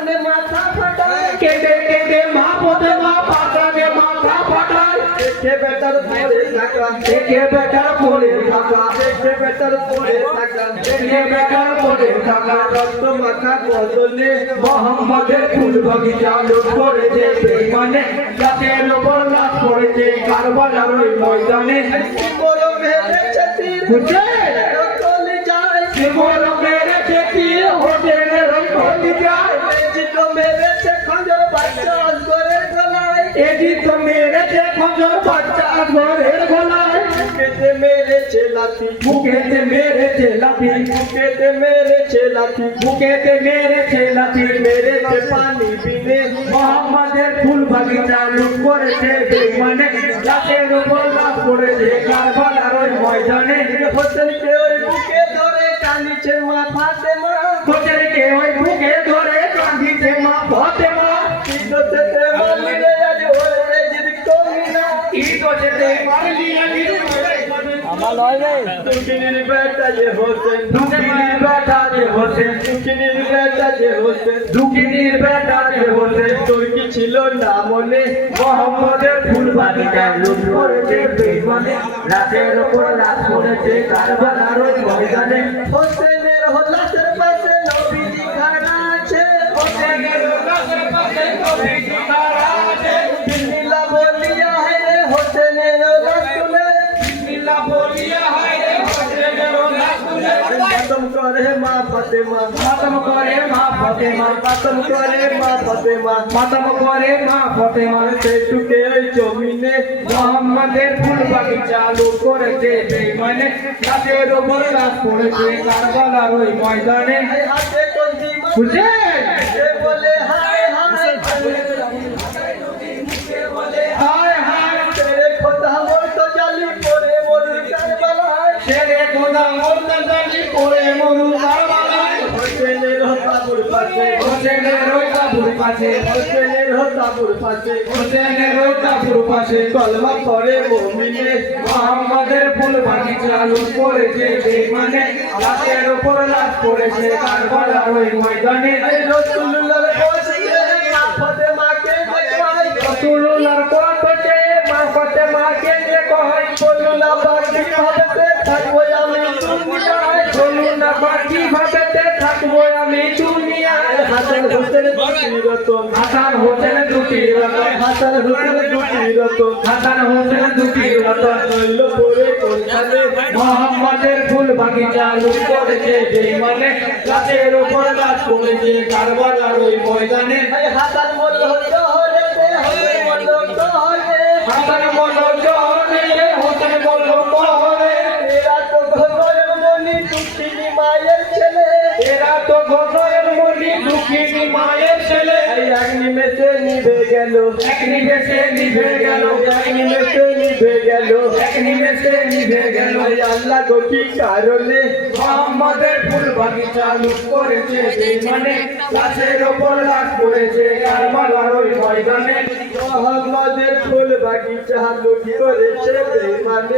পাষাণে মাথা ফাটায় কেঁদে কেঁদে মা ফাতেমা পাষাণে মাথা ফাটায় দেখে বেটার পরে থাকা দেখে বেটার পড়ে থাকা দেখে বেটার পরে থাকা দেখে বেটার পড়ে থাকা রক্ত মাখা বদলে মোহাম্মদের ফুল বাগিচা লুট করেছে বেঈমানে রাতের উপর লাশ পড়েছে কারবালার ওই ময়দানে কি বড় মেরেছে তীর বুঝে চলে যায় কি বড় মেরেছে তীর হোসেনের ওই কলিজায় বেজি তো মেরেছে খঞ্জর বাচ্চা আসগরের গলায় এটি তো মেরেছে খঞ্জর বাচ্চা ঘরের গলায় বুকেতে মেরেছে লাথি বুকেতে মেরেছে লাথি বুকেতে মেরেছে লাথি বুকেতে মেরেছে লাথি মেরেছে পানি বিনে মোহাম্মদের ফুল বাগিচা লুট করেছে বেঈমানে রাতের উপর লাশ পড়েছে কারবালার ওই ময়দানে হোসেনকে ওই বুকে ধরে কাঁদিছে মা ফাতেমা হোসেনকে ওই বুকে ধরে কাঁদিছে মা ফাতেমা ঈদতে মালিরে আজ ওরে জিদ করি না ঈদ হচ্ছে মারলি আলী আমার নয় রে দুকিনির বেটা যে হোসেন দুকিনির বেটা যে হোসেন দুকিনির বেটা যে হোসেন দুকিনির বেটা যে হোসেন তোর কি ছিল না মনে মোহাম্মদের ফুল বাগিচা লুট করেছে বেঈমানে রাতের উপর রাত পড়েছে কারবালার ওই ময়দানে হোসেনের লাশের পাশে নবীজি খাড়া আছে হোসেনের লাশের পাশে নবীজি খাড়া আছে বিসমিল্লাহ বলিয়া হে হোসেনের লাশ তুলে বিসমিল্লাহ বলিয়া হায় রে হোসেনের লাশ তুলে খতম করে মা ফাতেমা খতম করে মা ফাতেমা খতম করে মা ফাতেমা খতম করে মা ফাতেমা সেটুকে ওই জমিনে মোহাম্মদের ফুল বাগিচা লুট করেছে বেঈমানে রাতের উপর রাত পড়েছে কারবালার ওই ময়দানে এই হাতে কঞ্জি বুঝে সে বলে হায় হায় হায় হায় তেরে খোদা মোর তো জালি পরে মরুর কারবালায় ছেড়ে খোদা মোরতাজালি পড়ে মরু কারবালায় হোসেনের তাবুর পাশে হোসেনের ওই তাবুর পাশে হোসেনের তাবুর পাশে হোসেনের ওই তাবুর পাশে কলমা পড়ে মুমিনে মোহাম্মদের ফুল বাগিচা লুট করেছে বেঈমানে রাতের উপর রাত পড়েছে কারবালার ওই ময়দানে এই রসুলুল্লাহর বসে মা ফাতেমাকে দেখাই রাসূলুল্লাহর কণ্ঠে মা ফাতেমাকে যে কয় বলু না বাকি ভাবতে থাকবো আমি দুনিয়ায় বলুন না বাকি ভাবেতে থাকবো আমি দুনিয়ায় হাসান হোসেন দুটি রতন হাসান হোসেন দুটি রতন হাসান হোসেন দুটি রতন হাসান হোসেন দুটি রতন রইল পরে কোনখানে মোহাম্মদের ফুল বাগিচা লুট করেছে বেঈমানে রাতের উপর রাত পড়েছে কারবালার ওই ময়দানে এই হাসান বলল জহরে দে হবে বলল জহরে হাসান বলল জহরে হোসেন বলল মহরে এরা তো ঘরের মনি দুটি মায়ের ছেলে এরা তো ঘরের মনি দুঃখিনী মায়ের ছেলে এই এক নিমেষে নিভে গেল এক নিমেষে নিভে গেল এক নিমেষে নিভে গেল এক নিমেষে নিভে গেল এই আল্লাহ গো কি কারণে মোহাম্মদের ফুল বাগিচা লুট করেছে বেঈমানে লাশের ওপর লাশ পড়েছে কারবালার ওই ময়দানে মোহাম্মদের ফুল বাগিচা লুট করেছে বেঈমানে